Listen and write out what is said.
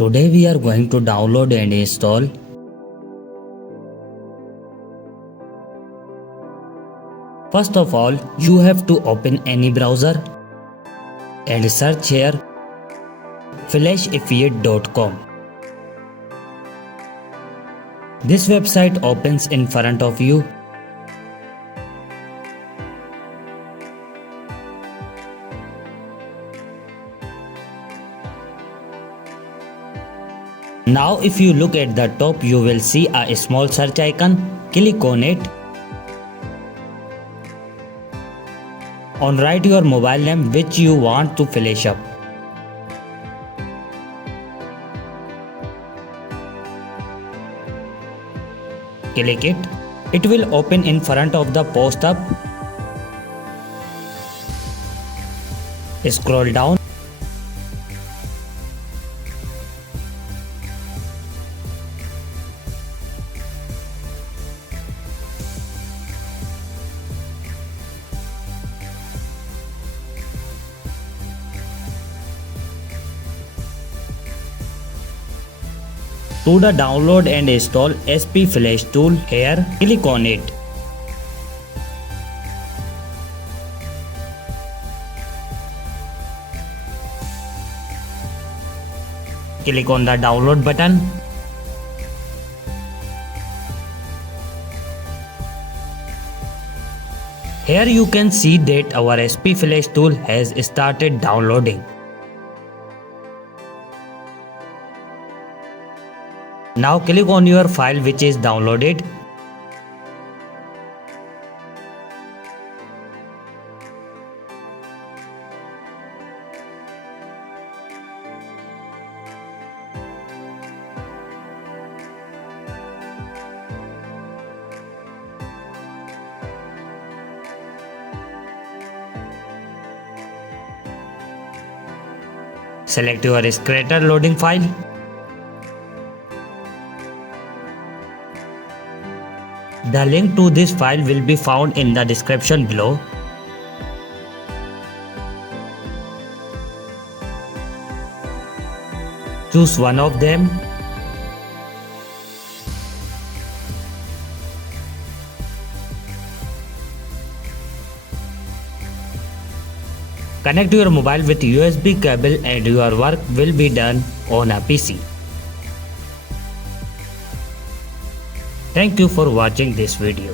Today we are going to download and install First of all, you have to open any browser and search here flashaffiliate.com. This website opens in front of you. Now if you look at the top, you will see a small search icon. Click on it. Write your mobile name which you want to flash up. Click it. It will open in front of the post-up. Scroll down. To the download and install SP Flash tool, here click on it. Click on the download button. Here you can see that our SP Flash tool has started downloading. Now click on your file which is downloaded. Select your creator loading file. The link to this file will be found in the description below. Choose one of them. Connect your mobile with USB cable and your work will be done on a PC. Thank you for watching this video.